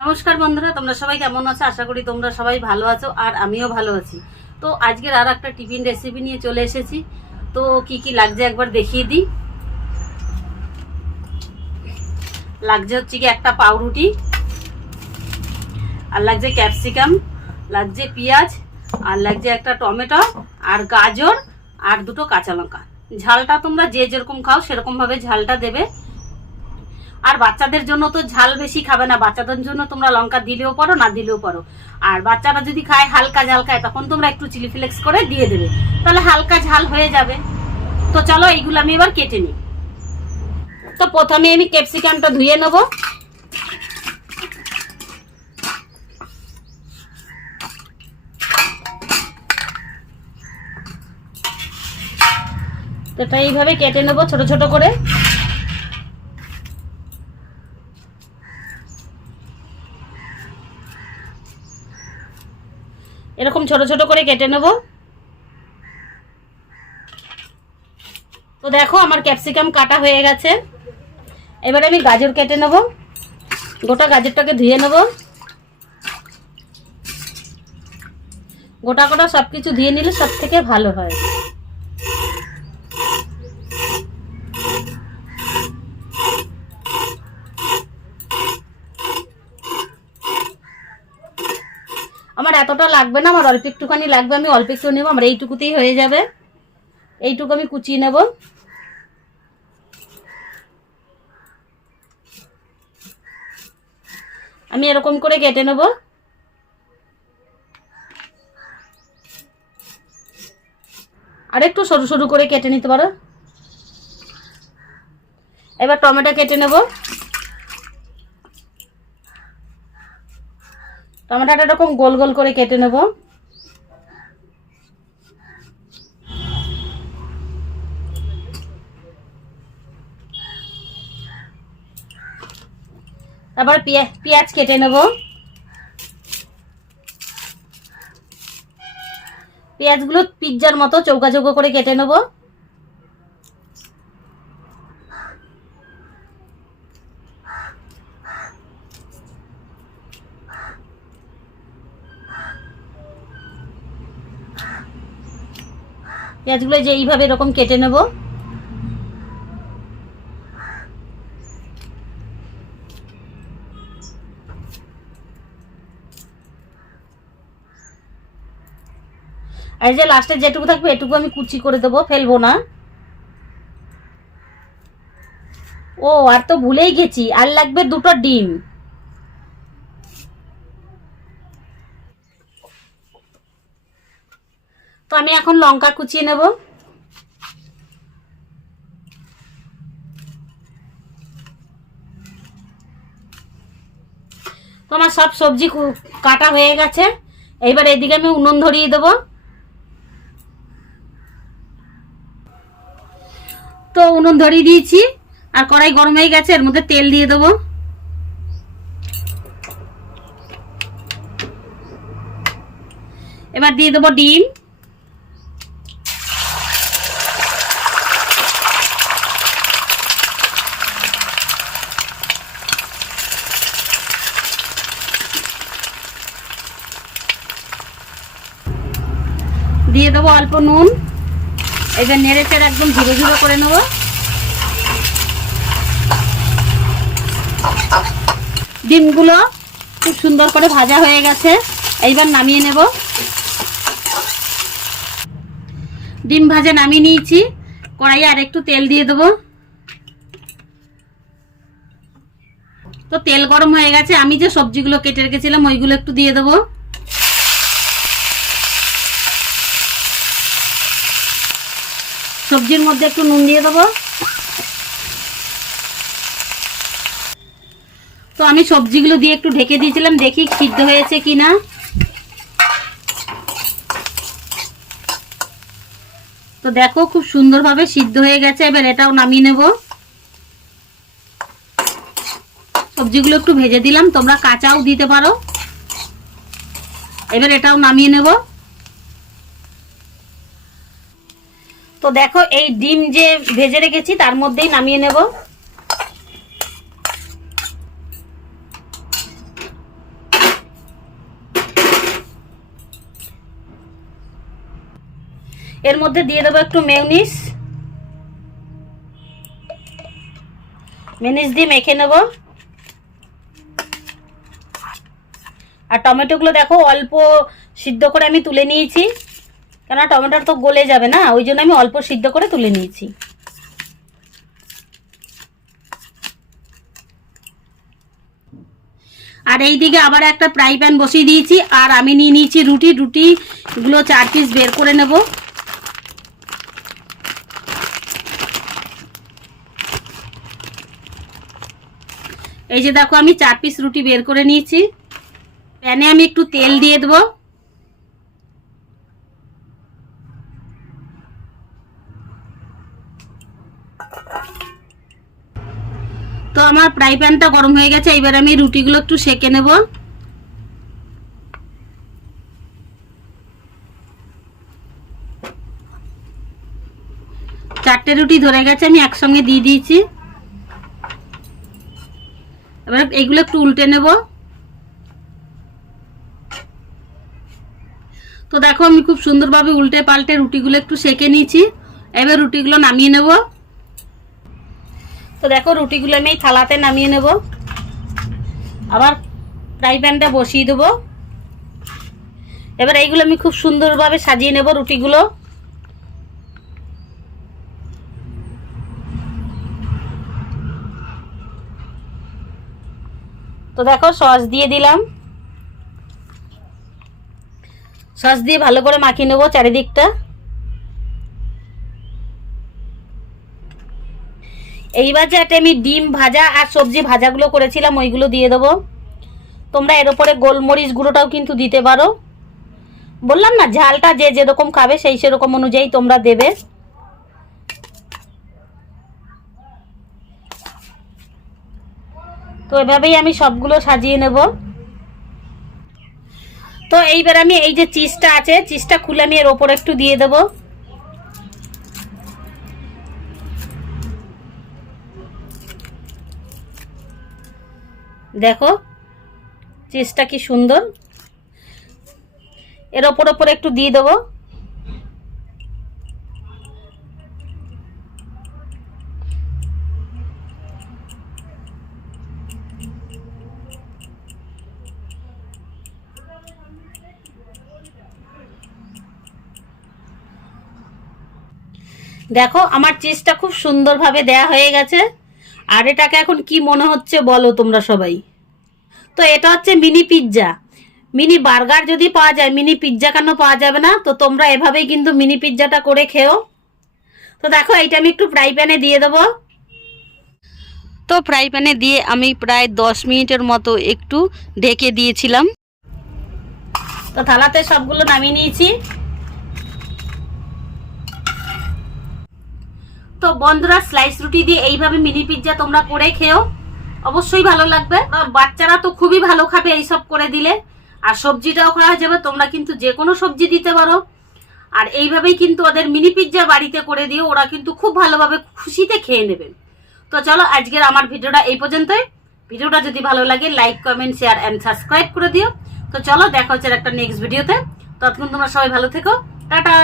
নমস্কার বন্ধুরা, তোমরা সবাই কেমন আছো? আশা করি তোমরা সবাই ভালো আছো আর আমিও ভালো আছি। তো আজকের আর একটা টিফিন রেসিপি নিয়ে চলে এসেছি। তো কি কি লাগছে একবার দেখিয়ে দিই। লাগছে হচ্ছে কি একটা পাউরুটি, আর লাগছে ক্যাপসিকাম লাগছে পেঁয়াজ, আর লাগছে একটা টমেটো, আর গাজর, আর দুটো কাঁচা লঙ্কা। ঝালটা তোমরা যে যেরকম খাও সেরকম ভাবে ঝালটা দেবে। আর বাচ্চাদের জন্য তো ঝাল বেশি খাবে না। বাচ্চাদের জন্য তোমরা লঙ্কা দিলেও পারো, না দিলেও পারো। আর বাচ্চারা যদি খায়, হালকা ঝাল খায়, তখন তোমরা একটু চিলি ফ্লেক্স করে দিয়ে দেবে। তাহলে হালকা ঝাল হয়ে যাবে। তো চলো, এইগুলো আমি এবার কেটে নিই। তো প্রথমে আমি ক্যাপসিকামটা ধুয়ে নেব। এটা এইভাবে কেটে নেব ছোট ছোট করে এরকম ছোট ছোট করে কেটে নেব। তো দেখো, আমার ক্যাপসিকাম কাটা হয়ে গেছে। এবারে আমি গাজর কেটে নেব। গোটা গাজরটাকে ধুয়ে নেব। গোটা গোটা সব কিছু ধুয়ে নিলে সব থেকে ভালো হয়। এতটা লাগবে না, আমার অল্প একটুখানি লাগবে, আমি অল্প একটু নেব, আমার এইটুকুতেই হয়ে যাবে। এইটুকু আমি কুচিয়ে নেব। আমি এরকম করে কেটে নেব। আর একটু সরু সরু করে কেটে নিতে পারো। এবার টমেটো কেটে নেব। টমেটোটা এরকম গোল গোল করে কেটে নেব। তারপর পেঁয়া- পেঁয়াজ কেটে নেব। পেঁয়াজগুলো পিৎজার মতো চৌকা চৌকা করে কেটে নেব। পেঁয়াজগুলো যে এইভাবে এরকম কেটে নেব। আর যে লাস্টে যেটুকু থাকবে এটুকু আমি কুচি করে দেবো, ফেলব না। ও, আর তো ভুলেই গেছি। আর লাগবে দুটো ডিম। তো আমি এখন লঙ্কা কুচিয়ে নেব। তো আমার সব সবজি কাটা হয়ে গেছে। এইবার এদিকে আমি উনুন ধরিয়ে দেব। তো উনুন ধরিয়ে দিয়েছি, আর কড়াই গরম হয়ে গেছে, এর মধ্যে তেল দিয়ে দেবো। এবার দিয়ে দেবো ডিম দিয়ে দেবো অল্প নুন। এবার নেড়ে চেড়ে একদম ঝিরো ঝিরো করে নেব। ডিমগুলো খুব সুন্দর করে ভাজা হয়ে গেছে। এইবার নামিয়ে নেব। ডিম ভাজা নামিয়ে নিয়েছি। কড়াইয়ে আর একটু তেল দিয়ে দেবো। তো তেল গরম হয়ে গেছে। আমি যে সবজিগুলো কেটে রেখেছিলাম, ওইগুলো একটু দিয়ে দেবো। সবজির মধ্যে একটু নুন দিয়ে দেবো। তো আমি সবজিগুলো দিয়ে একটু ঢেকে দিয়েছিলাম, দেখি সিদ্ধ হয়েছে কি না তো দেখো খুব সুন্দরভাবে সিদ্ধ হয়ে গেছে, এবার এটাও নামিয়ে নেব। সবজিগুলো একটু ভেজে দিলাম, তোমরা কাঁচাও দিতে পারো। এবার এটাও নামিয়ে নেব। তো দেখো, এই ডিম যে ভেজে রেখেছি, তার মধ্যেই নামিয়ে নেব। এর মধ্যে দিয়ে দেবো একটু মেউনিস মেনিস দিয়ে মেখে নেব। আর টমেটোগুলো দেখো, অল্প সিদ্ধ করে আমি তুলে নিয়েছি। কেন টমেটোর তো গলে যাবে না, ওই জন্য আমি অল্প সিদ্ধ করে তুলে নিয়েছি। আর এই দিকে আবার একটা ফ্রাই প্যান বসিয়ে দিয়েছি, আর আমি নিয়ে নিয়েছি রুটি রুটিগুলো চার পিস বের করে নেব। এই যে দেখো আমি চার পিস রুটি বের করে নিয়েছি। প্যানে আমি একটু তেল দিয়ে দেবো। আমার ফ্রাই প্যানটা গরম হয়ে গেছে, এবার আমি রুটিগুলো একটু সেকে নেব। চারটে রুটি ধরে গেছে, আমি একসঙ্গে দিয়ে দিয়েছি। এবার এগুলো একটু উল্টে নেব। তো দেখো, আমি খুব সুন্দরভাবে উল্টে পাল্টে রুটিগুলো একটু সেকে নিয়েছি। এবার রুটিগুলো নামিয়ে নেব। তো দেখো রুটিগুলো আমি থালাতে নামিয়ে নেব। আবার ফ্রাই প্যানটা বসিয়ে দেবো। এবার এইগুলো আমি খুব সুন্দরভাবে সাজিয়ে নেব রুটিগুলো। তো দেখো সস দিয়ে দিলাম। সস দিয়ে ভালো করে মাখিয়ে নেব চারিদিকটা। এইবার যে একটা আমি ডিম ভাজা আর সবজি ভাজাগুলো করেছিলাম, ওইগুলো দিয়ে দেবো। তোমরা এর ওপরে গোলমরিচ গুঁড়োটাও কিন্তু দিতে পারো। বললাম না, ঝালটা যে যেরকম খাবে সেই সেরকম অনুযায়ী তোমরা দেবে। তো এভাবেই আমি সবগুলো সাজিয়ে নেব। তো এইবার আমি এই যে চিজটা আছে, চিজটা খুলে আমি এর ওপর একটু দিয়ে দেবো। দেখো চিজটা কি সুন্দর। এর ওপর ওপর একটু দিয়ে দেবো। দেখো, আমার চিজটা খুব সুন্দরভাবে দেয়া হয়ে গেছে। আর এটাকে এখন কি মনে হচ্ছে বলো তোমরা সবাই? তো এটা হচ্ছে মিনি পিৎজা মিনি বার্গার যদি পাওয়া যায় মিনি পিৎজা কেন পাওয়া যাবে না? তো তোমরা এভাবেই কিন্তু মিনি পিৎজাটা করে খেও। তো দেখো, এইটা আমি একটু ফ্রাই প্যানে দিয়ে দেবো। তো ফ্রাই প্যানে দিয়ে আমি প্রায় দশ মিনিটের মতো একটু ঢেকে দিয়েছিলাম। তো থালাতে সবগুলো নামিয়ে নিয়েছি। তো বন্ধুরা স্লাইস রুটি দিয়ে এইভাবে মিনি পিৎজা তোমরা করে খেও। অবশ্যই ভালো লাগবে। বাচ্চারা তো খুবই ভালো খাবে এইসব করে দিলে। আর সবজিটাও খাওয়া যাবে, তোমরা কিন্তু যে কোনো সবজি দিতে পারো। আর এইভাবেই কিন্তু ওদের মিনি পিৎজা বাড়িতে করে দিও, ওরা কিন্তু খুব ভালোভাবে খুশিতে খেয়ে নেবে। তো চলো, আজকের আমার ভিডিওটা এই পর্যন্তই। ভিডিওটা যদি ভালো লাগে like comment share and subscribe করে দিও। তো চলো, দেখা হচ্ছে একটা নেক্সট ভিডিওতে ততক্ষণ তোমরা সবাই ভালো থেকো। টাটা!